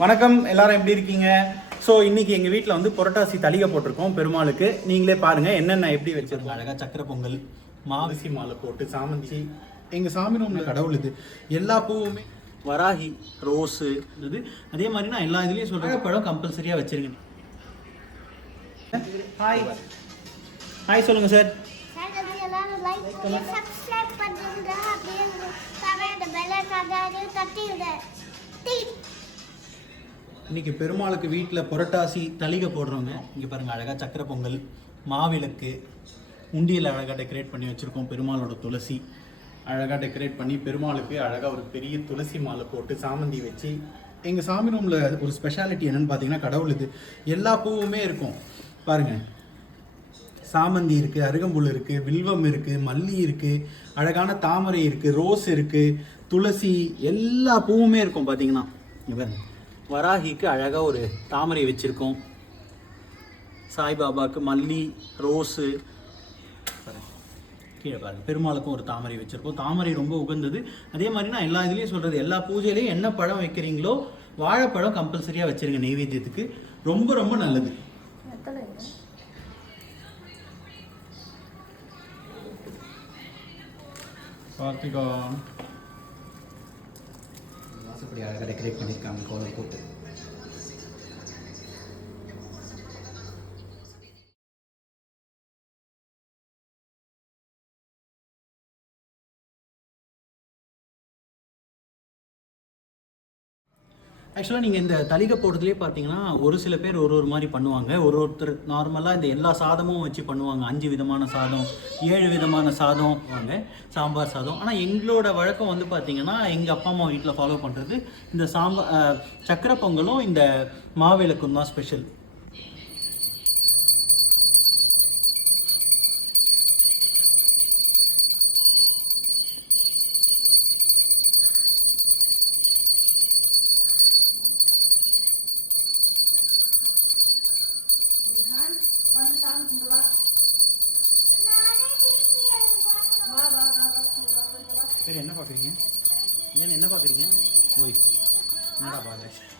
வணக்கம் எல்லாரும் எப்படி இருக்கீங்க? ஸோ இன்னைக்கு எங்கள் வீட்டில் வந்து புரட்டாசி தளிகை போட்டிருக்கோம் பெருமாளுக்கு. நீங்களே பாருங்க என்னென்ன எப்படி வச்சிருக்கோம்? அழகா சக்கரை பொங்கல் மாவிசி மாலை போட்டு சாமந்தி. எங்கள் சாமி ரூம்ல கடவுள் இது. எல்லா பூவுமே வராகி ரோஸு இது அதே மாதிரி நான் எல்லா இதுலேயும் சொல்கிறேன் பழம் கம்பல்சரியாக வச்சிருங்க. ஹாய் ஹாய் சொல்லுங்கள் சார் சப்ஸ்கிரைப் பண்ணுங்க அப்படியே தட்டி விட இன்னைக்கு பெருமாளுக்கு வீட்டில் புரட்டாசி தளிகை போடுறவங்க இங்கே பாருங்கள் அழகாக சக்கரை பொங்கல் மாவிளக்கு உண்டியில் அழகாக டெக்கரேட் பண்ணி வச்சுருக்கோம் பெருமாளோட துளசி. அழகாக டெக்கரேட் பண்ணி பெருமாளுக்கு அழகாக ஒரு பெரிய துளசி மாலை போட்டு சாமந்தி வச்சு எங்கள் சாமி ரூமில் ஒரு ஸ்பெஷாலிட்டி என்னென்னு பார்த்தீங்கன்னா கடவுள் இது. எல்லா பூவுமே இருக்கும். பாருங்க. சாமந்தி இருக்குது அருகம்புல் இருக்குது வில்வம் இருக்குது மல்லி இருக்குது அழகான தாமரை இருக்குது ரோஸ் இருக்குது துளசி எல்லா பூவுமே இருக்கும் பார்த்தீங்கன்னா இவன் வராகிக்கு அழகாக ஒரு தாமரை வச்சுருக்கோம். சாய்பாபாவுக்கு மல்லி ரோஸு. பாருங்க. கீழே பாருங்க. பெருமாளுக்கும் ஒரு தாமரை வச்சுருக்கோம். தாமரை ரொம்ப உகந்தது. அதே மாதிரி நான் எல்லா இதுலேயும் சொல்கிறது எல்லா பூஜையிலையும் என்ன பழம் வைக்கிறீங்களோ வாழைப்பழம் கம்பல்சரியாக வச்சிருங்க நெய்வேத்தியத்துக்கு ரொம்ப ரொம்ப நல்லது. கார்த்திகா. வாசப்படி அழகாக டெக்கரேட் பண்ணியிருக்காங்க கோலம் போட்டு. ஆக்சுவலாக நீங்கள் இந்த தலிகை போடுறதுலேயே பார்த்தீங்கன்னா ஒரு சில பேர் ஒரு ஒரு மாதிரி பண்ணுவாங்க. ஒரு ஒருத்தர் நார்மலாக இந்த எல்லா சாதமும் வச்சு பண்ணுவாங்க. அஞ்சு விதமான சாதம் ஏழு விதமான சாதம் வாங்க சாம்பார் சாதம். ஆனால் எங்களோட வழக்கம் வந்து பார்த்தீங்கன்னா எங்கள் அப்பா அம்மா வீட்டில் ஃபாலோ பண்ணுறது இந்த சாம்பார் சக்கரை பொங்கலும் இந்த மாவிளக்கும் தான் ஸ்பெஷல் சரி என்ன பார்க்குறீங்க? ஏன் என்ன பார்க்குறீங்க? ஓய் என்னடா பார்க்க